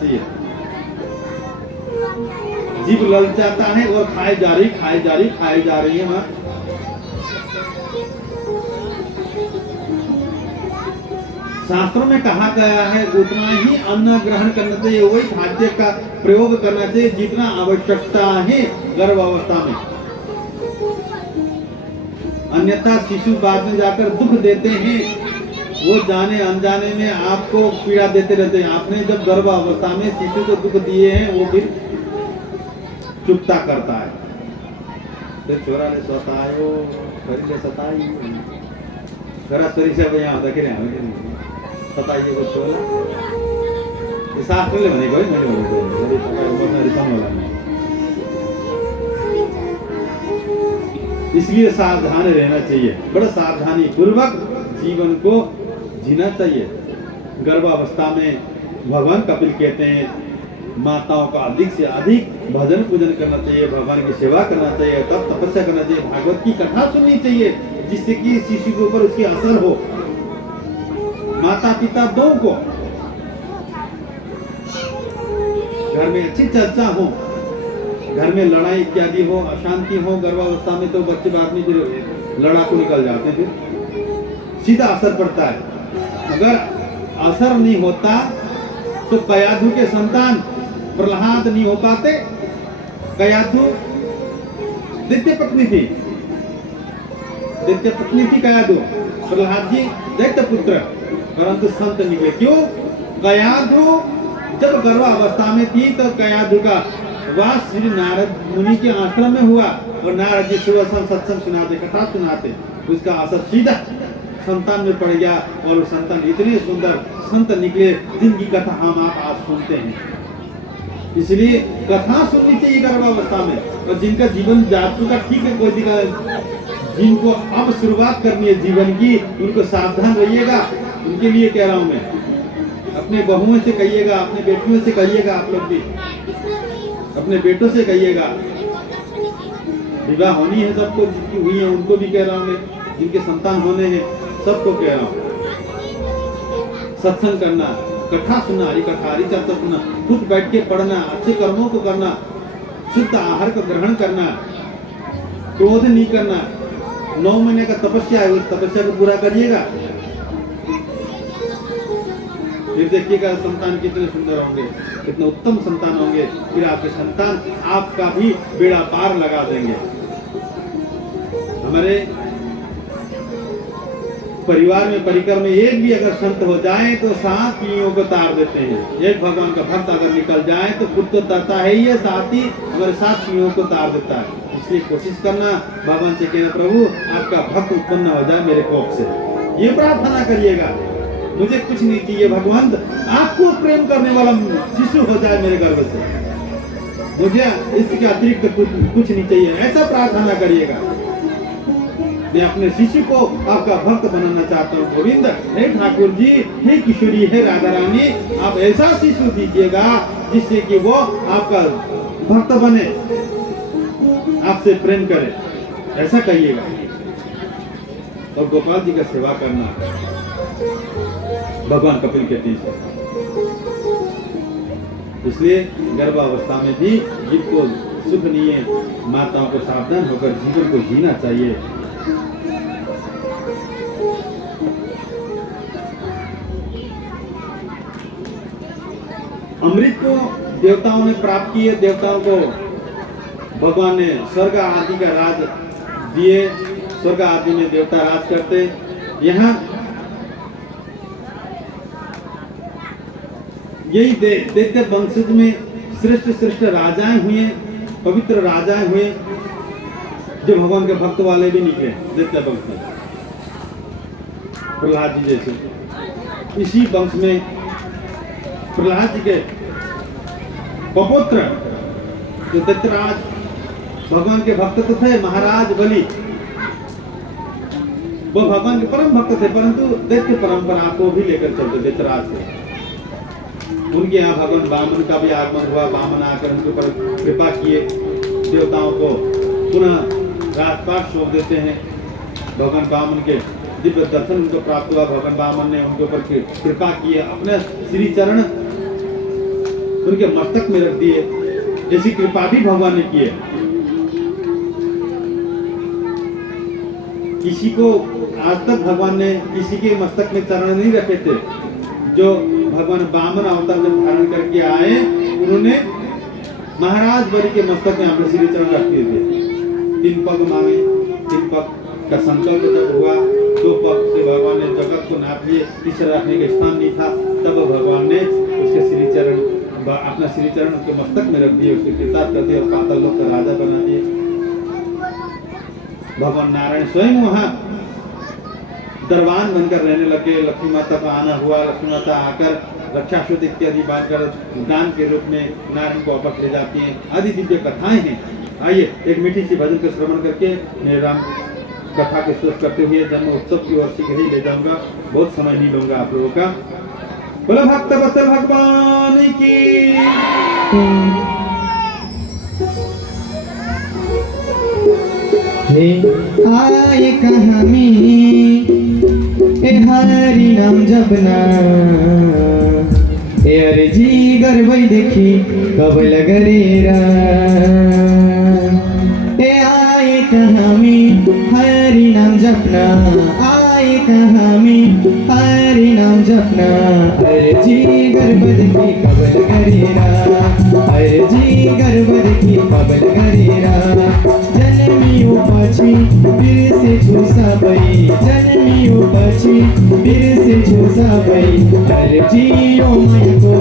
चाहिए। जीभ ललचाता है और खाए जा रही है वहां। शास्त्रों में कहा गया है उतना ही अन्न ग्रहण करना चाहिए, वही खाद्य का प्रयोग करना चाहिए जितना आवश्यकता है गर्भावस्था में। अन्यथा शिशु बाद में जाकर दुख देते हैं, वो जाने अनजाने में आपको पीड़ा देते रहते हैं। आपने जब गर्भावस्था में शिशु को दुख दिए हैं, वो फिर चुपता करता है। तो छोरा ने सतायो, खरी ने सताई, घरा सरी से भैया होता कि नहीं सताइए को छोरा। ये शास्त्रले भनेको है, मैले भनेको मेरी तपाईँ बस्ने सम्हाला नहीं। इसलिए सावधान रहना चाहिए, बड़ा सावधानी पूर्वक जीवन को जीना चाहिए। गर्भावस्था में भगवान कपिल कहते हैं माताओं का अधिक से अधिक भजन पूजन करना चाहिए, भगवान की सेवा करना चाहिए, तब तपस्या करना चाहिए, भागवत की कथा सुननी चाहिए जिससे कि शिशु के ऊपर उसकी असर हो। माता पिता दो को घर में अच्छी चर्चा हो, घर में लड़ाई इत्यादि हो, अशांति हो गर्भावस्था में, तो बच्चे बाद में फिर लड़ाकू निकल जाते हैं, फिर सीधा असर पड़ता है। अगर असर नहीं होता तो कयाधु के संतान प्रहलाद नहीं हो पाते। कयाधु दैत्य पत्नी थी, कयाधु, प्रहलाद जी दैत्य पुत्र, परंतु संत निकले। क्यों? कयाधु जब गर्भावस्था में थी तो कयाधु का वास श्री नारद मुनि के आश्रम में हुआ, और नारद जी सुबह सत्संग सुनाते, कथा सुनाते, उसका असर सीधा संतान में पड़ गया, और संतान इतने सुंदर संत निकले जिनकी कथा हम आप आज सुनते हैं। इसलिए कथा सुननी चाहिए गर्भावस्था में, और जिनका जीवन जा चुका ठीक है, कोई दिक्कत, जिनको अब शुरुआत करनी है जीवन की, उनको सावधान रहिएगा। उनके लिए कह रहा हूं मैं, अपने बहुओं से कहिएगा, अपने बेटियों से कहिएगा, आप लोग भी अपने बेटों से कहिएगा। विवाह होनी है सबको, जिनकी हुई है उनको भी कह रहा हूं मैं, जिनके संतान होने हैं सबको कह रहा हूं। सत्संग करना, कथा सुनना, हरि कथा, हरि चर्चा सुनना, खुद बैठ के पढ़ना, अच्छे कर्मों को करना, शुद्ध आहार को ग्रहण करना, क्रोध नहीं करना। 9 महीने का तपस्या है, उस तपस्या को पूरा करिएगा, फिर देखिएगा संतान कितने सुंदर होंगे, कितने उत्तम संतान होंगे। फिर आपके संतान आपका भी बेड़ा पार लगा देंगे। हमारे परिवार में परिकर में एक भी अगर संत हो जाए तो 7 पीढ़ियों को तार देते हैं। एक भगवान का भक्त अगर निकल जाए तो खुद तो तरता है ही है, साथ ही हमारे 7 पीढ़ियों को तार देता है। इसलिए कोशिश करना, भगवान से कहना प्रभु आपका भक्त उत्पन्न हो जाए मेरे कोख से, ये प्रार्थना करिएगा। मुझे कुछ नहीं चाहिए भगवान, आपको प्रेम करने वाला शिशु हो जाए मेरे गर्भ से, मुझे इसके अतिरिक्त कुछ नहीं चाहिए, ऐसा प्रार्थना करिएगा। मैं अपने शिशु को आपका भक्त बनाना चाहता हूँ। गोविंद, हे ठाकुर जी, हे किशोरी, हे राधा रानी, आप ऐसा शिशु दीजिएगा जिससे कि वो आपका भक्त बने, आपसे प्रेम करे, ऐसा कहिएगा। तो गोपाल जी का सेवा करना भगवान कपिल के तीस है। इसलिए गर्भावस्था में भी जीव को सुख नहीं है, माताओं को सावधान होकर जीवन को जीना चाहिए। अमृत को देवताओं ने प्राप्त किए, देवताओं को भगवान ने स्वर्ग आदि का राज दिए, स्वर्ग आदि में देवता राज करते। यहाँ यही दैत्य वंशज में श्रेष्ठ राजाएं हुए, पवित्र राजाएं हुए, जो भगवान के भक्त वाले भी निकले दैत्य वंश में, प्रहलाद जी जैसे। इसी वंश में प्रहलाद जी के पपुत्र जो दैत्यराज भगवान के भक्त तो थे, महाराज बलि, वो भगवान के परम भक्त थे, परंतु दैत्य परंपरा को भी लेकर चलते दैत्यराज थे। उनके यहाँ भगवान वामन का भी आगमन हुआ, वामन आकर उनके ऊपर कृपा किए, देवताओं को पुनः राजपाट सौंप देते हैं। भगवान वामन के दिव्य दर्शन उनको प्राप्त हुआ, भगवान वामन ने उनके ऊपर कृपा किए, अपने श्री चरण उनके मस्तक में रख दिए। ऐसी कृपा भी भगवान ने की है। किसी को आज तक भगवान ने किसी के मस्तक में चरण नहीं रखे थे। जो भगवान वामन अवतार जब धारण करके आए, उन्होंने महाराज बलि के मस्तक में अपने श्री चरण रख दिए थे। 3 पग मांगे, 3 पग का संकल्प जब हुआ, 2 पग से भगवान ने जगत को नाप लिए, तीसरा रखने का स्थान नहीं था, तब भगवान ने उसके श्री चरण, अपना श्री चरण उसके मस्तक में रख दिए, उसके कृतार्थ कर दिए और पाताल लोक का राजा बना दिए। भगवान नारायण स्वयं वहां दरबान बनकर रहने लगे। लक्ष्मी माता का आना हुआ, लक्ष्मी माता आकर रक्षासूत इत्यादि बांधकर दान के रूप में नारायण को वापस ले जाती हैं। आदि दिव्य कथाएं हैं। आइए एक मीठी सी भजन का श्रवण करके मैं राम कथा के सोच करते हुए जन्म उत्सव की ओर शीघ्र ही ले जाऊंगा। बहुत समय नहीं लूंगा आप लोगों का। बोलो भक्त वत्सल भगवान की। आए कहाँ में ए हरि नाम जपना, ए अर्जी गर्वै देखी कब लगरेरा। ए आए कहाँ में हरि नाम जपना, आए कहाँ में हरि नाम जपना, अर्जी गर्व देखी कब लगरेरा, अर्जी गर्व देखी कब लगरेरा। जन्मियो पछि फिर से झुसा भई, जन्मियो पछि फिर से झुसा भई, अर्जियो मन को